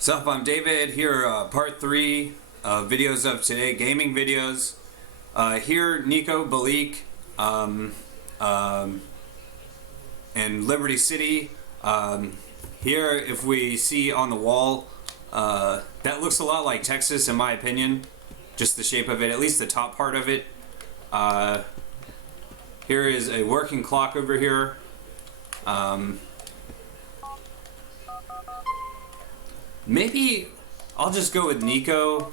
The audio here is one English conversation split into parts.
Sup, I'm David here, part 3 videos of today, gaming videos. Here, Niko Bellic, in Liberty City. Here, if we see on the wall, that looks a lot like Texas in my opinion. Just the shape of it, at least the top part of it. Here is a working clock over here. Maybe I'll just go with Niko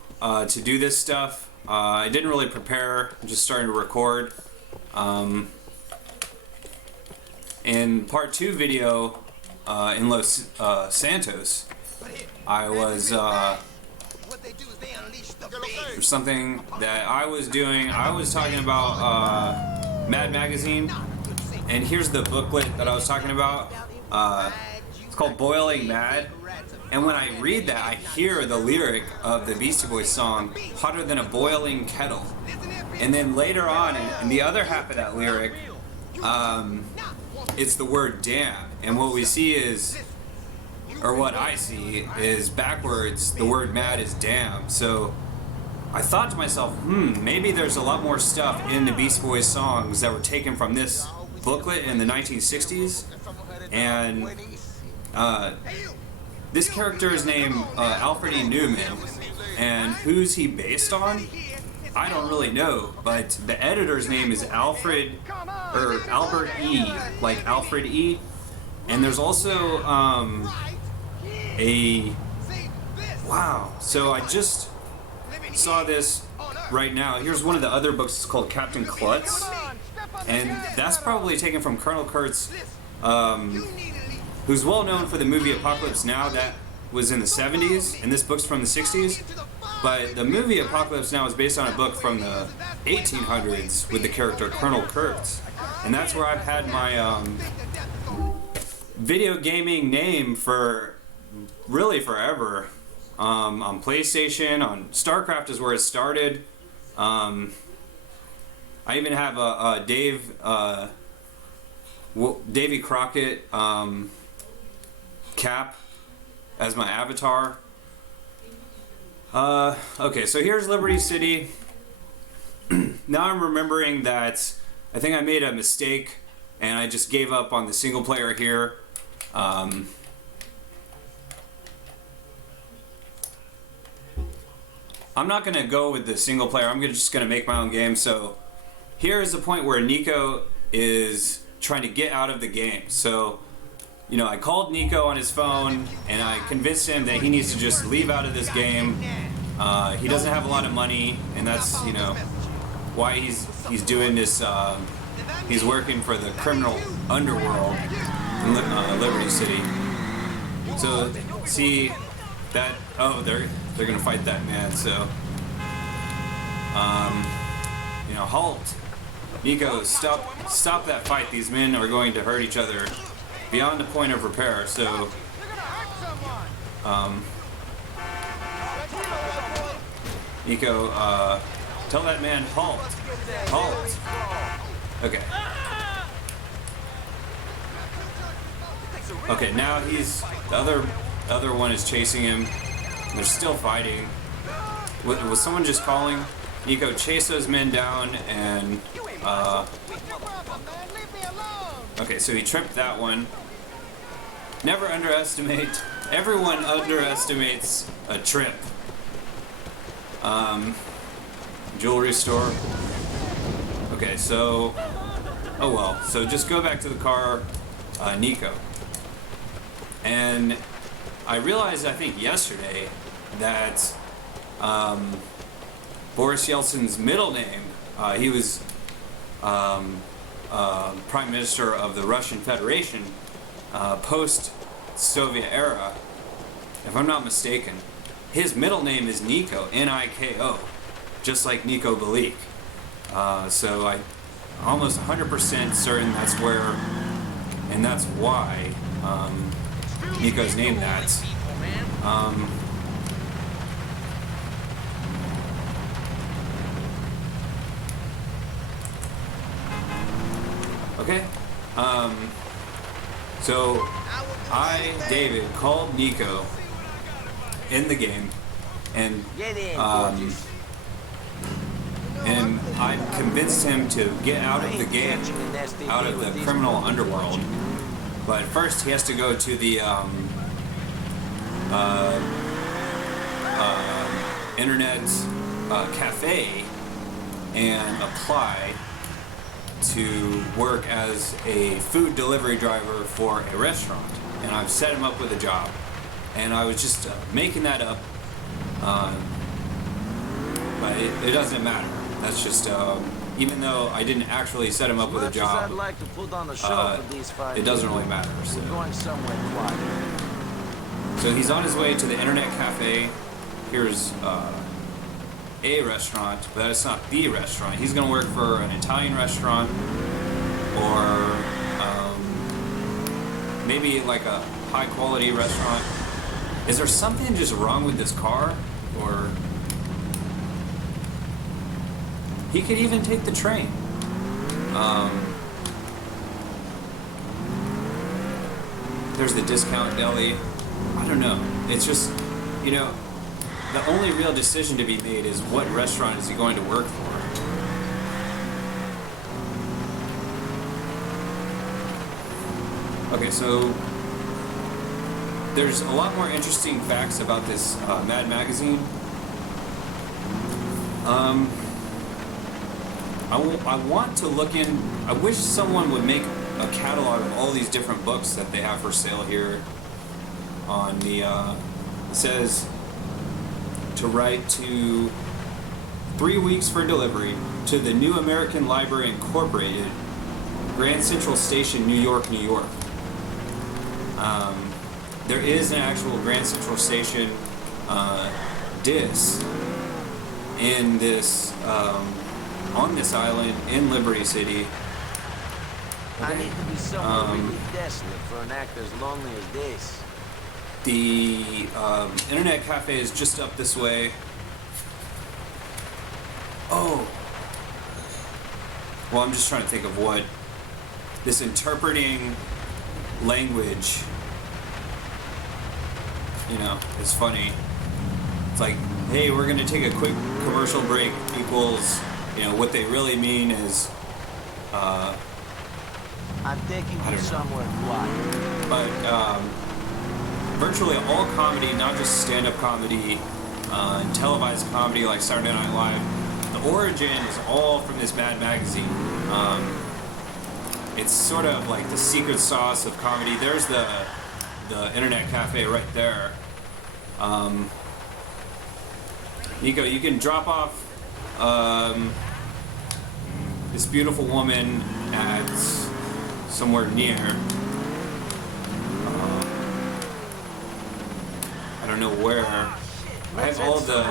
to do this stuff. I didn't really prepare, I'm just starting to record. In part 2 video in Los Santos, I was there's something that I was doing. I was talking about Mad Magazine, and here's the booklet that I was talking about. It's called Boiling Mad. And when I read that, I hear the lyric of the Beastie Boys song, hotter than a boiling kettle. And then later on, in the other half of that lyric, it's the word damn. And what we see is, or what I see, is backwards, the word mad is damn. So I thought to myself, maybe there's a lot more stuff in the Beastie Boys songs that were taken from this booklet in the 1960s. And this character is named Alfred E. Neuman, and who's he based on? I don't really know, but the editor's name is Albert E, like Alfred E. And there's also wow, so I just saw this right now. Here's one of the other books, it's called Captain Klutz, and that's probably taken from Colonel Kurtz, who's well known for the movie Apocalypse Now. That was in the 70s, and this book's from the 60s. But the movie Apocalypse Now is based on a book from the 1800s with the character Colonel Kurtz. And that's where I've had my video gaming name for really forever. On PlayStation, on StarCraft is where it started. I even have a Davy Crockett cap as my avatar. Okay, so here's Liberty City. Now I'm remembering that I think I made a mistake and I just gave up on the single player here. I'm not going to go with the single player, I'm just going to make my own game. So here's the point where Niko is trying to get out of the game. So, you know, I called Niko on his phone and I convinced him that he needs to just leave out of this game. He doesn't have a lot of money, and that's, you know, why he's doing this. He's working for the criminal underworld in Liberty City. So see that? Oh, they're gonna fight that man. So you know, halt, Niko, stop that fight. These men are going to hurt each other beyond the point of repair. So Niko, tell that man halt. Okay. Okay, now the other one is chasing him. They're still fighting. Was someone just calling? Niko, chase those men down and okay, so he tripped that one. Never underestimate. Everyone underestimates a trip. Jewelry store. Okay, so oh well. So just go back to the car, Niko. And I realized, I think yesterday, that Boris Yeltsin's middle name, he was Prime Minister of the Russian Federation post-Soviet era, if I'm not mistaken. His middle name is Niko, N-I-K-O, just like Niko Bellic. So I'm almost 100% certain that's where, and that's why Niko's named that. Okay. So I, David, called Niko in the game, and Get in, um, gorgeous. and I convinced him to get out of the game, out of the criminal underworld. But first, he has to go to the internet cafe and apply to work as a food delivery driver for a restaurant. And I've set him up with a job. And I was just making that up, but it doesn't matter. That's just, even though I didn't actually set him up with a job, I'd like to put on a show for these 5 it doesn't people, really matter. So. we're going somewhere quiet. So he's on his way to the internet cafe. Here's a restaurant, but that's not the restaurant. He's gonna work for an Italian restaurant, or maybe like a high quality restaurant. Is there something just wrong with this car? Or he could even take the train. There's the discount deli. I don't know. It's just, you know, the only real decision to be made is what restaurant is he going to work for. Okay, so there's a lot more interesting facts about this Mad Magazine. I want to look in. I wish someone would make a catalog of all these different books that they have for sale here. On the it says to write to 3 weeks for delivery to the New American Library Incorporated, Grand Central Station, New York, New York. There is an actual Grand Central Station disc in this on this island in Liberty City. I need to be somewhere really desolate for an act as lonely as this. The internet cafe is just up this way. Oh. Well, I'm just trying to think of what this interpreting language, you know, is funny. It's like, hey, we're going to take a quick commercial break equals, you know, what they really mean is, I'm taking I you don't know. somewhere quiet. but virtually all comedy, not just stand-up comedy, and televised comedy like Saturday Night Live, the origin is all from this Mad Magazine. It's sort of like the secret sauce of comedy. There's the internet cafe right there. Nico, you can drop off this beautiful woman at somewhere near. I don't know where. I have all the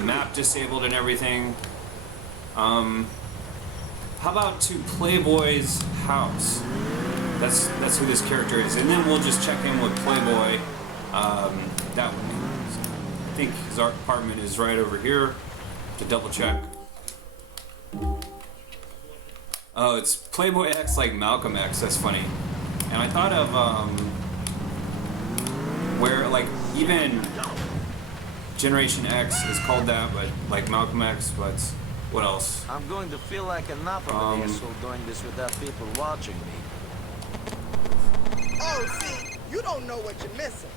map disabled and everything. How about to Playboy's house? That's who this character is, and then we'll just check in with Playboy that way. So I think his art apartment is right over here. To double check. Oh, it's Playboy X like Malcolm X. That's funny. And I thought of where like even Generation X is called that, but like Malcolm X. But what else? I'm going to feel like enough of an asshole doing this without people watching me. Oh, see, you don't know what you're missing.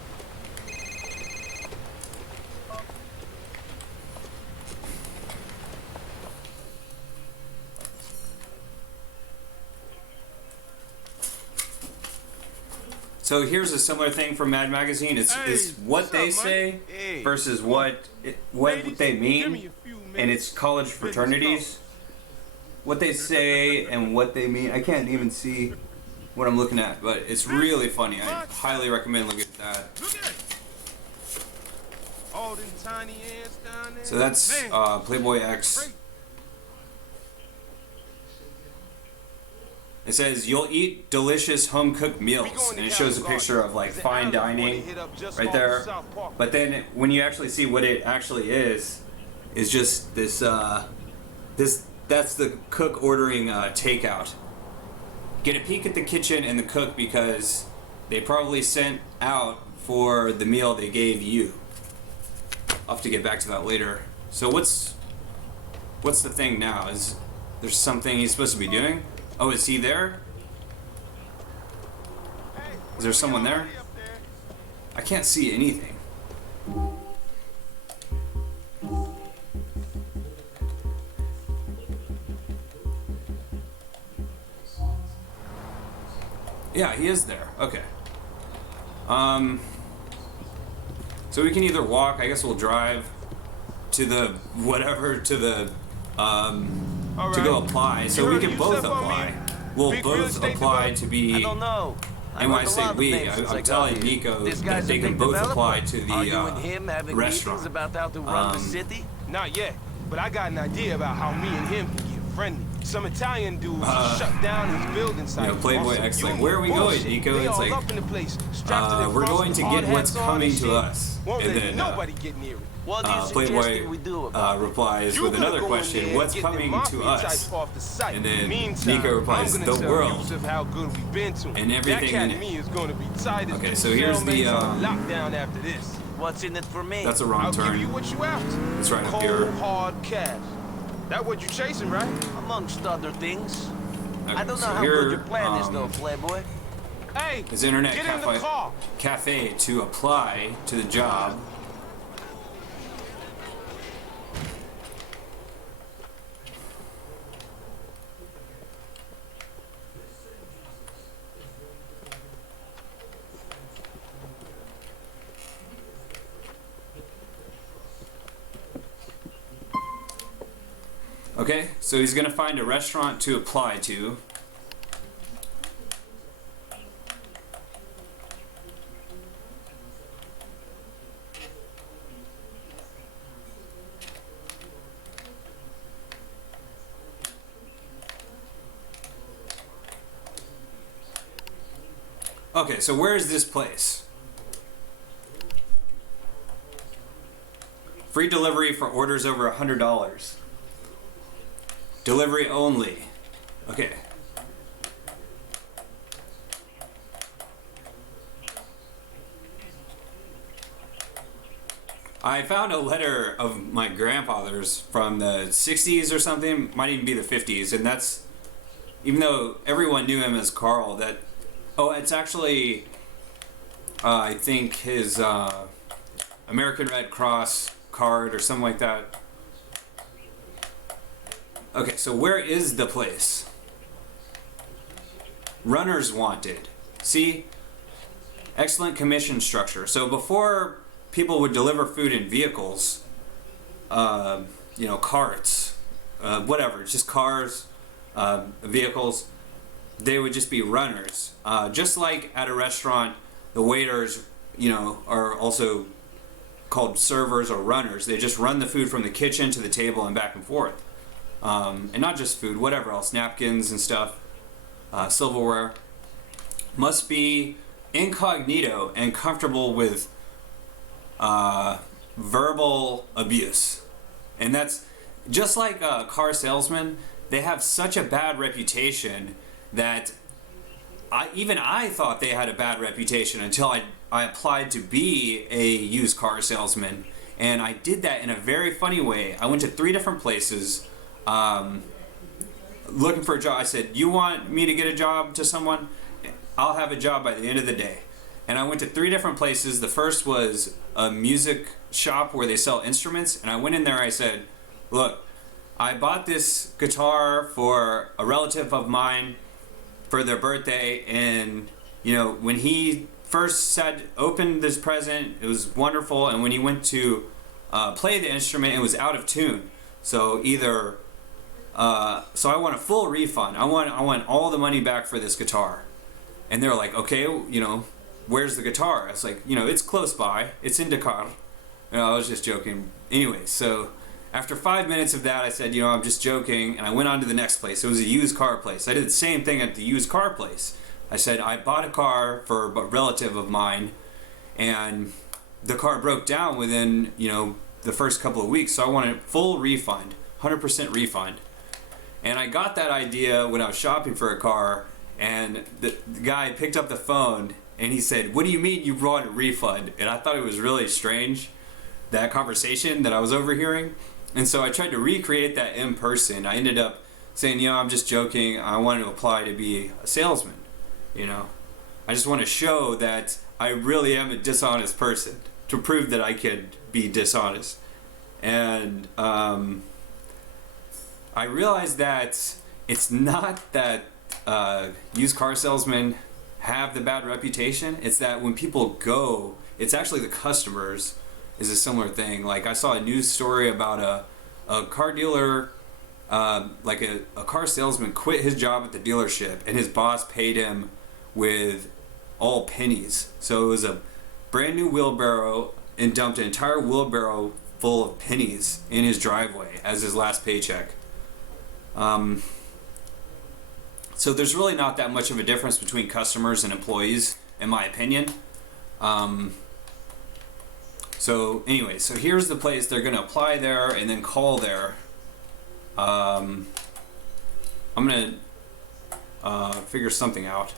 So here's a similar thing from Mad Magazine. It's what they say versus what they mean, and it's college fraternities. What they say and what they mean. I can't even see what I'm looking at, but it's really funny. I highly recommend looking at that. So that's Playboy X. It says you'll eat delicious home-cooked meals, and it shows a picture of like fine dining right there. But then when you actually see what it actually is just this that's the cook ordering takeout. Get a peek at the kitchen and the cook because they probably sent out for the meal they gave you. I'll have to get back to that later. So what's the thing now? Is there's something he's supposed to be doing? Oh, is he there? Is there someone there? I can't see anything. Yeah, he is there. Okay. So we can either walk, I guess we'll drive to the whatever, to the to go apply. So we can both apply. We'll both apply to be. I don't know. And when I say we, I'm telling Nico that they can both apply to Are you and the him having restaurant. meetings about how to run the city? Not yet, but I got an idea about how me and him can get friendly. Some Italian dudes shut down his building site. You know, Playboy X, like, where are we going, Nico? They It's all like, up in the place, strapped to their we're fronts going with to hard get what's hats on coming and to shit. us. Won't And let then nobody get near it. What do you Playboy suggest we do about it? replies You with gonna another go in question, there, what's get the coming mafia to us? type off the site. And then Meantime, Nico replies, I'm the gonna tell world. Yusuf how good we've been to him. And everything That in cat it. me is gonna be tight as Okay, two so here's the, cellmates on lockdown after this. What's in it for me? That's a wrong I'll turn. give you what you after. It's right up Cold, here. hard cash. That what you chasing, right? Amongst other things. Okay, I don't know so how here, good your plan is, though, Playboy. Hey, His internet get in the car. cafe to apply to the job. Okay, so he's gonna find a restaurant to apply to. Okay, so where is this place? Free delivery for orders over $100. Delivery only. Okay. I found a letter of my grandfather's from the 60s or something, might even be the 50s, and that's, even though everyone knew him as Carl, that, oh, it's actually, I think his American Red Cross card or something like that. Okay, so where is the place? Runners wanted. See? Excellent commission structure. So before people would deliver food in vehicles, you know, carts, whatever, just cars, vehicles, they would just be runners. Just like at a restaurant, the waiters, you know, are also called servers or runners. They just run the food from the kitchen to the table and back and forth. And not just food, whatever else, napkins and stuff, silverware. Must be incognito and comfortable with verbal abuse. And that's just like car salesmen, they have such a bad reputation that I thought they had a bad reputation until I applied to be a used car salesman. And I did that in a very funny way. I went to 3 different places looking for a job. I said, you want me to get a job to someone? I'll have a job by the end of the day. And I went to 3 different places. The first was a music shop where they sell instruments. And I went in there, I said, look, I bought this guitar for a relative of mine for their birthday. And, you know, when he first opened this present, it was wonderful. And when he went to play the instrument, it was out of tune. So either, so I want a full refund. I want all the money back for this guitar. And they're like, okay, you know, where's the guitar? I was like, you know, it's close by. It's in Dakar. You know, I was just joking. Anyway, so after 5 minutes of that, I said, you know, I'm just joking. And I went on to the next place. It was a used car place. I did the same thing at the used car place. I said, I bought a car for a relative of mine. And the car broke down within, you know, the first couple of weeks. So I wanted full refund, 100% refund. And I got that idea when I was shopping for a car. And the guy picked up the phone and he said, what do you mean you brought a refund? And I thought it was really strange. that conversation that I was overhearing. And so I tried to recreate that in person. I ended up saying, you know, I'm just joking. I wanted to apply to be a salesman. You know, I just want to show that I really am a dishonest person to prove that I could be dishonest. And I realized that it's not that used car salesmen have the bad reputation. It's that when people go, it's actually the customers is a similar thing. Like I saw a news story about a car dealer, like a car salesman quit his job at the dealership and his boss paid him with all pennies. So it was a brand new wheelbarrow and dumped an entire wheelbarrow full of pennies in his driveway as his last paycheck. So there's really not that much of a difference between customers and employees, in my opinion. So anyway, so here's the place. They're going to apply there and then call there. I'm going to figure something out.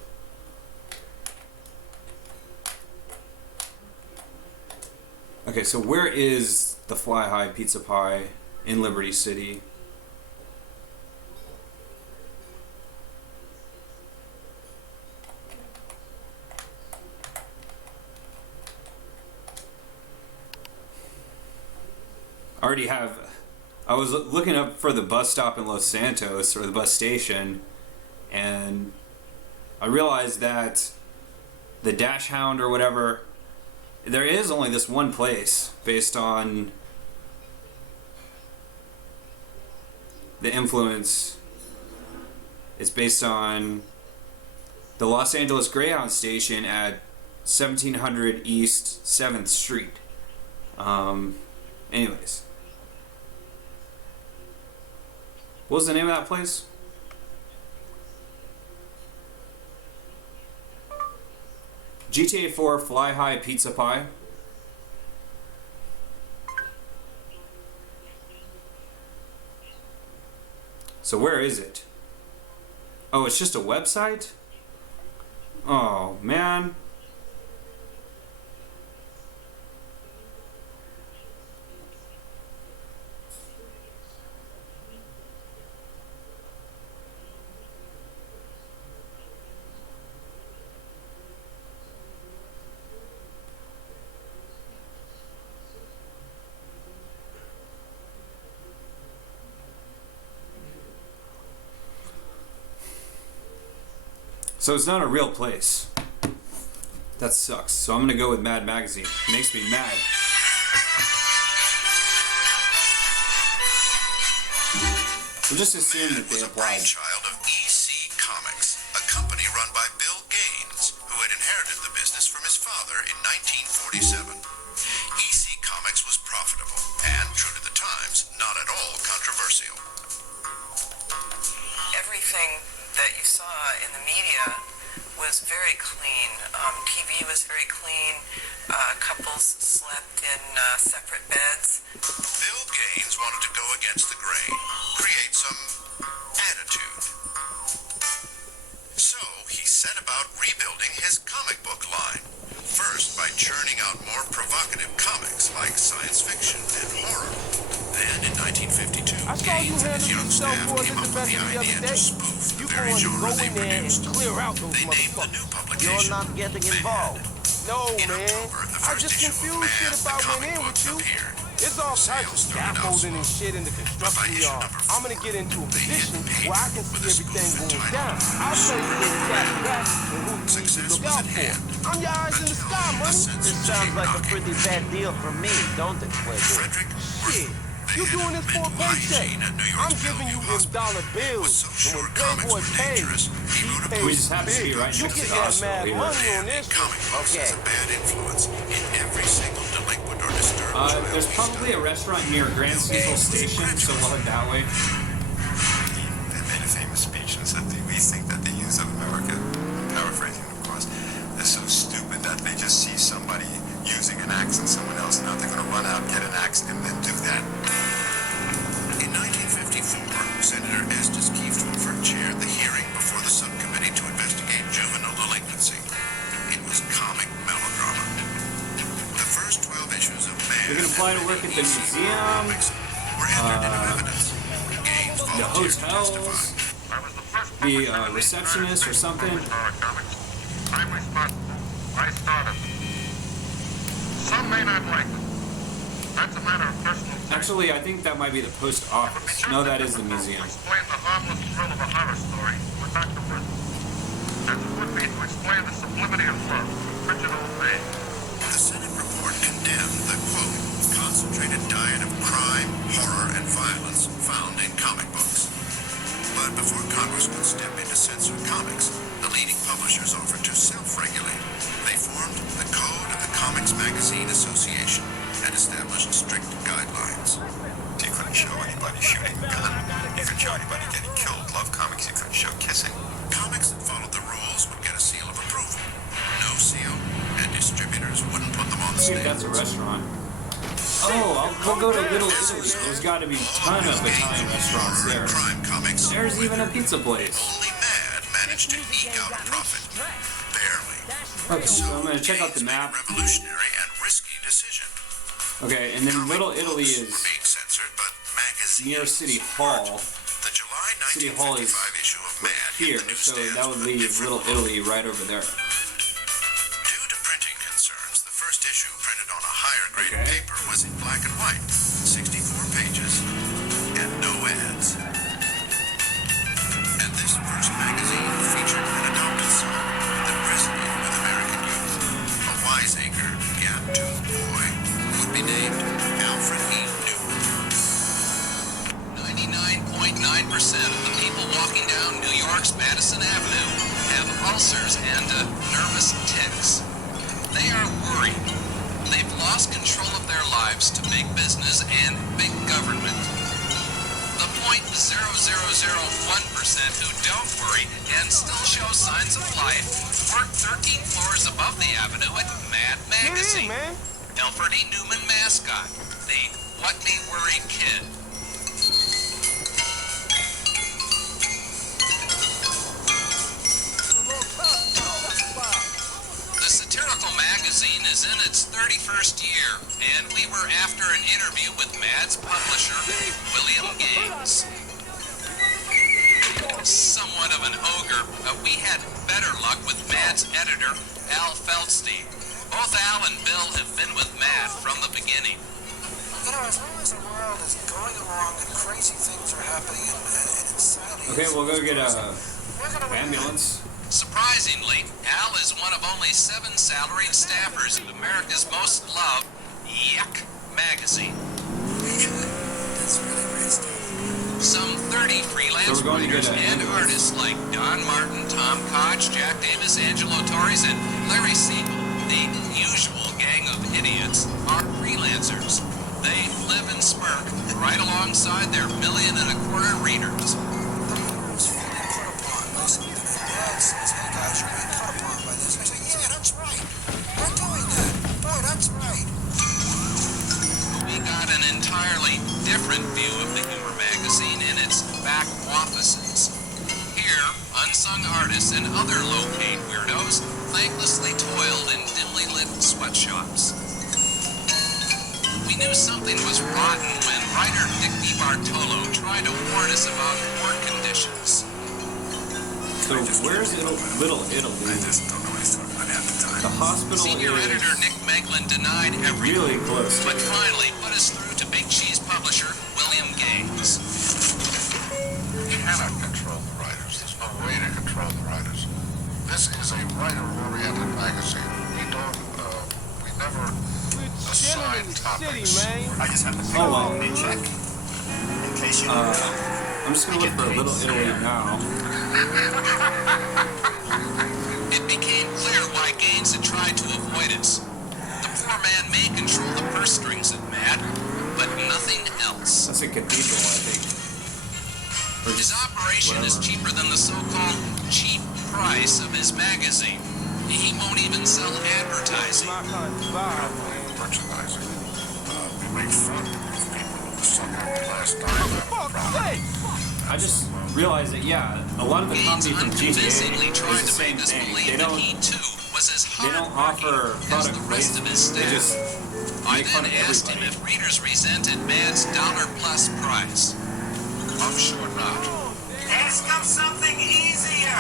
Okay, so where is the Fly High Pizza Pie in Liberty City? I was looking up for the bus stop in Los Santos, or the bus station, and I realized that the Dash Hound or whatever, there is only this one place based on the influence. It's based on the Los Angeles Greyhound station at 1700 East 7th Street. Anyways. What was the name of that place? GTA 4 Fly High Pizza Pie. So where is it? Oh, it's just a website? Oh, man. So it's not a real place. That sucks. So I'm gonna go with Mad Magazine. It makes me mad. We'll just assume that they applied. Brainchild of EC Comics, a company run by Bill Gaines, who had inherited the business from his father in 1947. EC Comics was profitable and, true to the times, not at all controversial. Everything that you saw in the media was very clean. TV was very clean. Couples slept in separate beds. Bill Gaines wanted to go against the grain, create some attitude. So he set about rebuilding his comic book line. First by churning out more provocative comics like science fiction and horror. Then in 1952, I saw you Gaines and his handle young yourself staff for came up with Elizabeth the the idea other to day. spoof the You very going to genre go they in there and produced. clear out those They named the motherfuckers. new You're publication not getting involved. No, In man. October, the I first just issue of confused shit Mad, about the went comic in with book you. appeared. It's all types of Sales started out scaffolding and slow, shit in the but by construction issue yard. number I'm gonna get into a they hit position paper where I can with see a everything spoof going title. down. I'll tell you where the cat's back and who you need to Success look was out at for. hand. I'm your eyes in the sky, The money. censorship This sounds like a knocking. pretty bad deal for me, don't it, Playboy? Frederick Shit. the You head doing of this for a mental paycheck. hygiene at New I'm York's giving you Bellevue them dollar was bills. so And sure when comics Playboy were pays, dangerous, he wrote a he We pays just happen to be big. right You next get to the that hospital mad here. money on this one. comic books Okay. as a bad influence in every single delinquent or disturbed child There's he probably a restaurant near Grand Central Station, so we'll head that way. They made a famous speech and said we think that the youth of America, paraphrasing of course, they're so stupid that they just see somebody using an axe and someone else, now they're going to run out, get an axe, and then do that. In 1954, Senator Estes Kiefer chaired the hearing before the subcommittee to investigate juvenile delinquency. It was comic melodrama. The first 12 issues of Mad You can apply to work at the museum, were entered into evidence. Gaines the volunteered to hotels, be a receptionist or something. I'm responsible. I started them. Some may not like them. That's a matter of personal taste. Actually, I think that might be the post office. No, that is the museum. Explain the harmless thrill of a horror story with Dr. Britain. As it would be to explain the sublimity of love with Bridget O'May. The Senate report condemned the, quote, concentrated diet of crime, horror, and violence found in comic books. But before Congress could step in to censor comics, the leading publishers offered to self-regulate. They formed the Code of the Comics Magazine Association and established strict guidelines. You couldn't show anybody shooting a gun. You couldn't show anybody getting killed. Love comics, you couldn't show kissing. Comics that followed the rules would get a seal of approval. No seal, and distributors wouldn't put them on the See if stand. that's a restaurant. Oh, we'll go to Little Italy. There's got to be a ton of Italian restaurants there. Crime comics. There's even a pizza place. Only Mad managed to eke out a profit. Barely. Okay, so I'm gonna check out the map. Revolutionary and risky decision. Okay, and then Little Italy Books is were being censored, but magazines near City Hall. The July City Hall is 1955 issue of Mad here, hit the so newsstands that would with a leave different Little look. Italy right over there. Due to printing concerns, the first issue printed on a higher grade Okay. paper was in black and white, 64 pages, and no ads. And this first magazine featured an adopted son that resonated with American youth. A wiseacre, gap-toothed boy who would be named Alfred E. Newman. 99.9% of the people walking down New York's Madison Avenue have ulcers and nervous tics. They are worried. They've lost control of their lives to big business and big government. The 0.0001% who don't worry and still show signs of life work 13 floors above the avenue at Mad Get in, Magazine. man. Alfred E. Newman mascot, the What Me Worried Kid. The satirical magazine is in its 31st year, and we were after an interview with Mad's publisher, William Gaines. Somewhat of an ogre, but we had better luck with Mad's editor, Al Feldstein. Both Al and Bill have been with Mad from the beginning. You know, as long as the world is going along and crazy things are happening and insanity Okay, we'll go get a we're gonna ambulance. Surprisingly, Al is one of only 7 salaried staffers at America's most loved Yuck magazine. That's really great stuff. Some 30 freelance So we're going to writers get an and ambulance. artists like Don Martin, Tom Koch, Jack Davis, Angelo Torres, and Larry Siegel, the usual gang of idiots, are freelancers. They live and smirk right alongside their 1.25 million readers. The reader is feeling put upon by something, and Dad says, hey guys, you're being put upon by this. I say, yeah, that's right. We're doing that. Boy, that's right. We got an entirely different view of the humor magazine in its back offices. Here, unsung artists and other low-paid weirdos thanklessly toiled in dimly lit sweatshops. We knew something was rotten when writer Dick DiBartolo tried to warn us about work conditions. So where's Little Italy? I just don't know what he's talking about at the time. The hospital Senior editor is Nick Meglin denied everything, really close to but it. finally put us through to Big Cheese publisher William Gaines. You cannot control the writers. There's no way to control the writers. This is a writer-oriented magazine. We never We're chilling in the city, topics. man. I just have to pick Oh, up well. a check. In case you I'm just gonna look for Little Italy now. It became clear why Gaines had tried to avoid us. The poor man may control the purse strings at Mad, but nothing else. That's a cathedral, I think. Or His just operation is whatever. cheaper than the so-called cheap price of his magazine. He won't even sell advertising. My kind of vibe, man. Merchandising. We make fun of people who suck up the last dime out of the Fuck's product. sake! I just realized that, yeah, a lot of the Gaines comedy from unconvincingly GTA tried is the to make same us thing. believe They that don't, he too was as they don't hard-working offer as product the rest of his placement. They staff. just I make fun then of asked him everybody. if readers resented Mad's dollar-plus price. I'm sure not. Ask him something easier.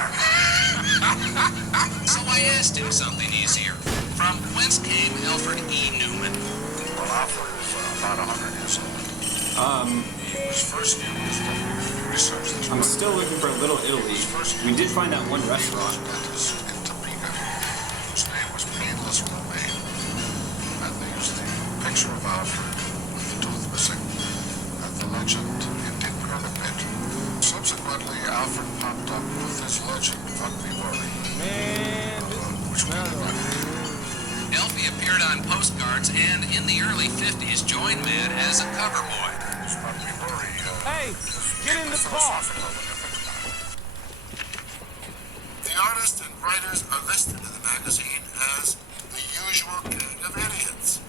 So I asked him something easier. From whence came Alfred E. Newman? Well, Alfred is about 100 years old. He was first used in research this I'm still looking for Little Italy. We did find that one restaurant. dentist in Topeka, whose name was Painless Romaine. And they used the picture of Alfred with the tooth missing and the legend, "It didn't hurt a bit." Subsequently, Alfred popped up with his legend, "Fuck me worry," Man, which we did not. Elfie appeared on postcards and, in the early 50s, joined Mad as a cover boy. Fuck me worry. hey, get in the car. The artists and writers are listed in the magazine as the usual gang of idiots.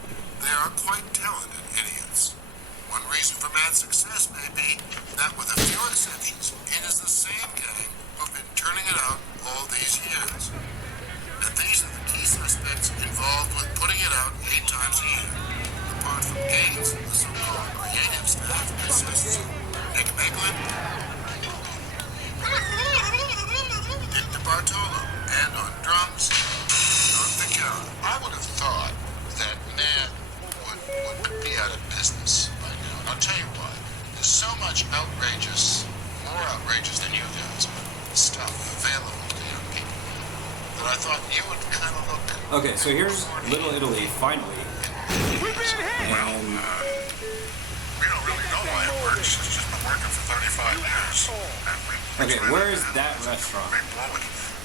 They are quite talented idiots. One reason for Mad's success may be that, with a few exceptions, it is the same gang who've been turning it out all these years. And these are the key suspects involved with putting it out 8 times a year. Apart from Gaines, the so-called creative staff consists of Nick Meglin, Dick DeBartolo, and on drums, John Vaccaro. I would have thought that Mad would be out of business by now. And I'll tell you why. There's so much outrageous, more outrageous than you guys, stuff available to young people that I thought you would kind of look. Okay, so here's Little Italy, finally. We been hit. And We don't really know why it works. It's just been working for 35 years. okay, where is that restaurant?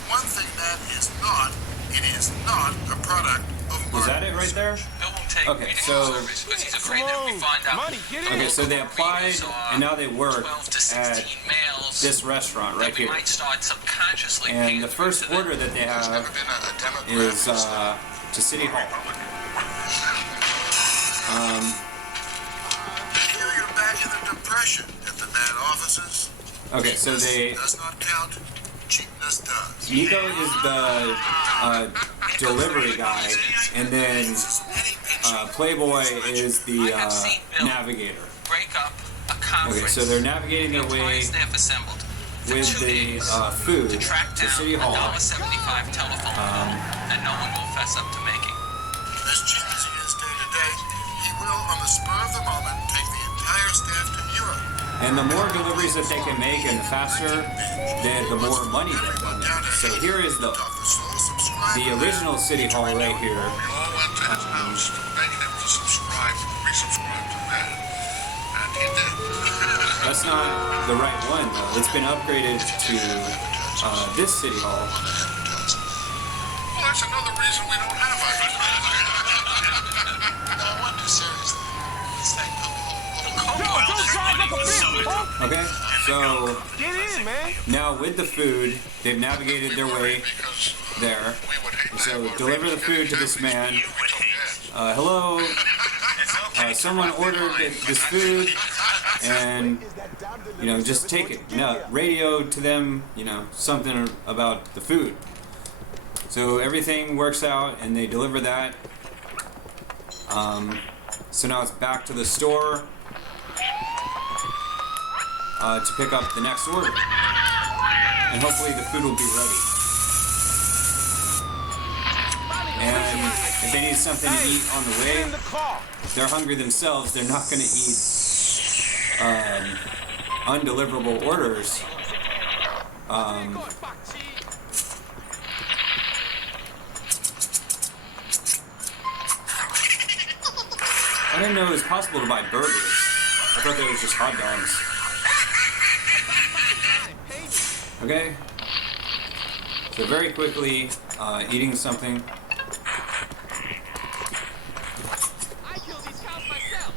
One thing that is not, it is not a product of Is that it right there? Bill won't take Okay, reading so- service because he's afraid that if we find out Money, get in. Okay, so they applied and now they work 12 to at 16 males, this restaurant right that we here. might start subconsciously And paying the first attention to order that they There's never have been a Democrat is to City Hall. Here you're back in the depression at the Mad offices. Okay, so they Does not count. Cheapness does. Nico is the delivery guy, and then Playboy is the navigator. break up a conference. Okay, so they're navigating the their way entire staff assembled for with 2 the days food to track to down City a Hall. $1.75 telephone call that no one will fess up to making. As cheap as he is day to day, he will, on the spur of the moment, take the entire staff to Europe. And the more deliveries that they can make and the faster, the more money that they'll make. So here is the original City Hall right here. We all went to his house to beg him to resubscribe to Mad. And he did. That's not the right one though. It's been upgraded to this City Hall. Well, that's another reason we don't have Now, I wonder seriously. It's like Don't drive like a bitch, huh? Okay, so Get in, man. now with the food, they've navigated their way there. So deliver the food to this man. Hello, someone ordered this food, and just take it. Radio to them, something about the food. So everything works out, and they deliver that. So now it's back to the store to pick up the next order, and hopefully the food will be ready. And if they need something to eat on the Get way, in the car. if they're hungry themselves, they're not going to eat undeliverable orders. I didn't know it was possible to buy burgers. I thought they was just hot dogs. Okay. So very quickly, eating something. I killed these cows myself.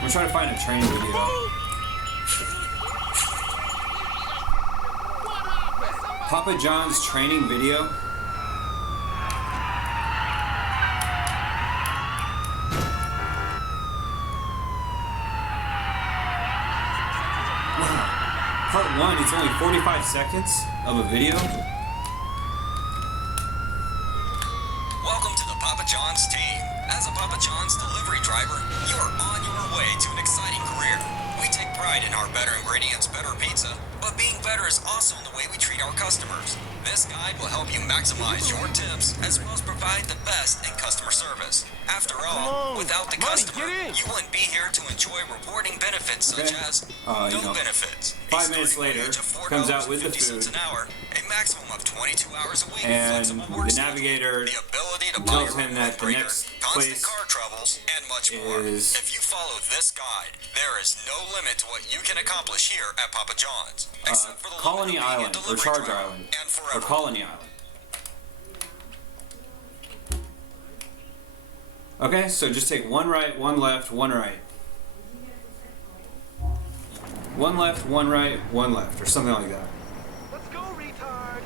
I'm trying to find a training video. Papa John's training video. Part 1 is it's only 45 seconds of a video. Welcome to the Papa John's team. As a Papa John's delivery driver, you are on your way to an exciting career. We take pride in our better ingredients, better pizza, but being better is also in the way we treat our customers. This guide will help you maximize your tips as well as provide the best in customer service. After all, without the customer, you wouldn't be here to enjoy rewarding benefits such as no benefits. 5 minutes later, comes out with the food, an hour, a maximum of 22 hours a week, and flexible work the schedule, navigator the ability to buy tells your him own that the breeder, next constant place car troubles, and much more. is If you follow this guide, there is no limit to what you can accomplish here at Papa John's, except for the Colony limit of being a Island, or delivery Charge driver, Island, and or forever. Colony Island. Okay, so just take one right, one left, one right. One left, one right, one left, or something like that. Let's go, retard.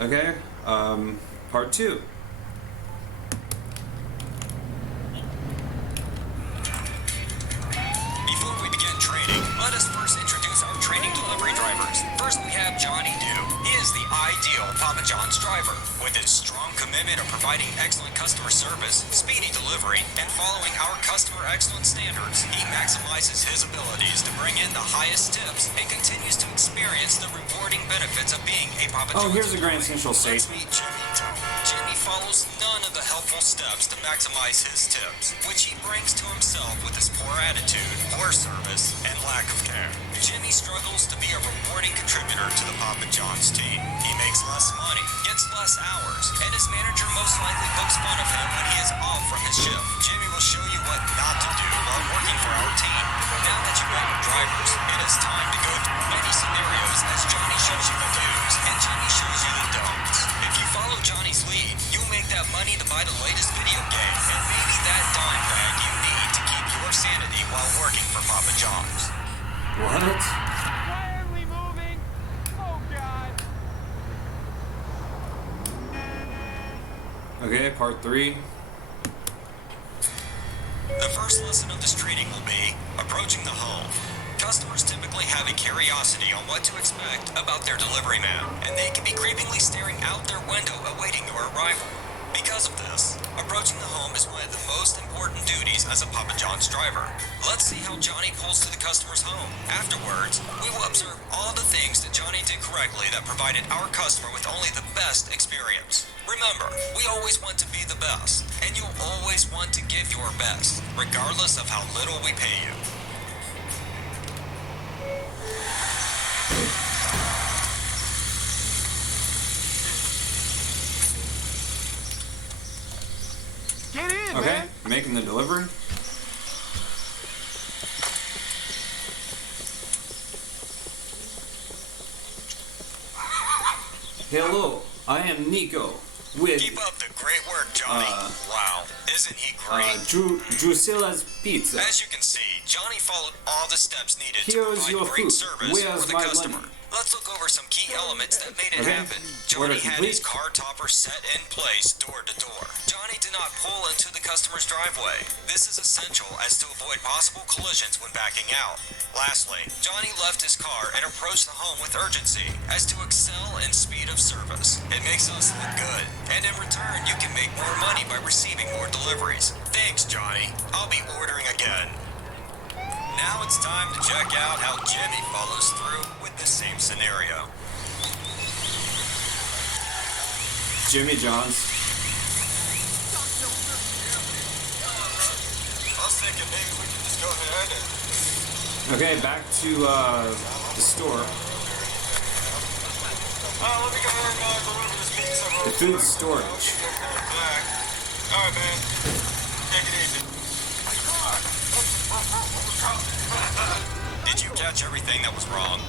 Okay, part 2. Before we begin training, let us first introduce our training delivery drivers. First, we have Johnny Dew. He is the ideal Papa John's driver. With his strong commitment of providing excellent customer service, speedy delivery, and following our customer excellence standards, he maximizes his abilities to bring in the highest tips and continues to experience the rewarding benefits of being a Papa John's. Oh, here's the Grand Central Let's Station. meet Jimmy. Jimmy follows none of the helpful steps to maximize his tips, which he brings to himself with his poor attitude, poor service, and lack of care. Jimmy struggles to be a rewarding contributor to the Papa John's team. He makes less money, gets less hours, and his manager most likely pokes fun of him when he is off from his shift. Jimmy will show you what not to do while working for our team. Now that you've met your drivers, it is time to go through many scenarios as Johnny shows you the do's and Jimmy shows you the don'ts. If you follow Johnny's lead, you'll make that money to buy the latest video game and maybe that dime bag you need to keep your sanity while working for Papa John's. What? Quietly moving. Oh, God. Okay, part 3. The first lesson of this training will be approaching the home. Customers typically have a curiosity on what to expect about their delivery man, and they can be creepingly staring out their window awaiting your arrival. Because of this, approaching the home is one of the most important duties as a Papa John's driver. Let's see how Johnny pulls to the customer's home. Afterwards, we will observe all the things that Johnny did correctly that provided our customer with only the best experience. Remember, we always want to be the best, and you'll always want to give your best, regardless of how little we pay you. Get in, Okay, man. making the delivery. Hello, I am Nico with Keep up the great work, Johnny. Wow, isn't he great? Drusilla's Pizza. As you can see, Johnny followed all the steps needed to Here's provide your great food. service Where's for the my customer. money? Let's look over some key elements that made it Okay. happen. Order Johnny had complete. his car topper set in place door to door. Johnny did not pull into the customer's driveway. This is essential as to avoid possible collisions when backing out. Lastly, Johnny left his car and approached the home with urgency as to excel in speed of service. It makes us look good, and in return, you can make more money by receiving more deliveries. Thanks, Johnny. I'll be ordering again. Now it's time to check out how Jimmy follows through with the same scenario. Jimmy John's. I was thinking maybe we could just go ahead and... Okay, back to the store. let me go ahead and deliver this pizza. The food storage. Alright, man. Take it easy. Did you catch everything that was wrong?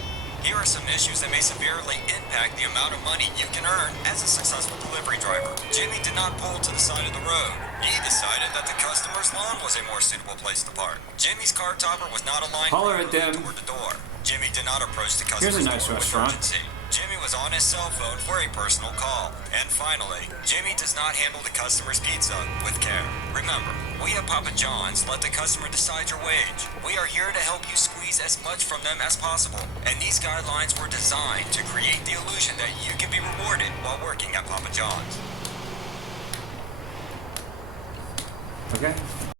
Here are some issues that may severely impact the amount of money you can earn as a successful delivery driver. Jimmy did not pull to the side of the road. He decided that the customer's lawn was a more suitable place to park. Jimmy's car topper was not aligned Holler at properly them. door to door. Jimmy did not approach the Here's customer's a nice door with restaurant. urgency. Jimmy was was on his cell phone for a personal call. And finally, Jimmy does not handle the customer's pizza with care. Remember, we at Papa John's let the customer decide your wage. We are here to help you squeeze as much from them as possible. And these guidelines were designed to create the illusion that you can be rewarded while working at Papa John's. Okay.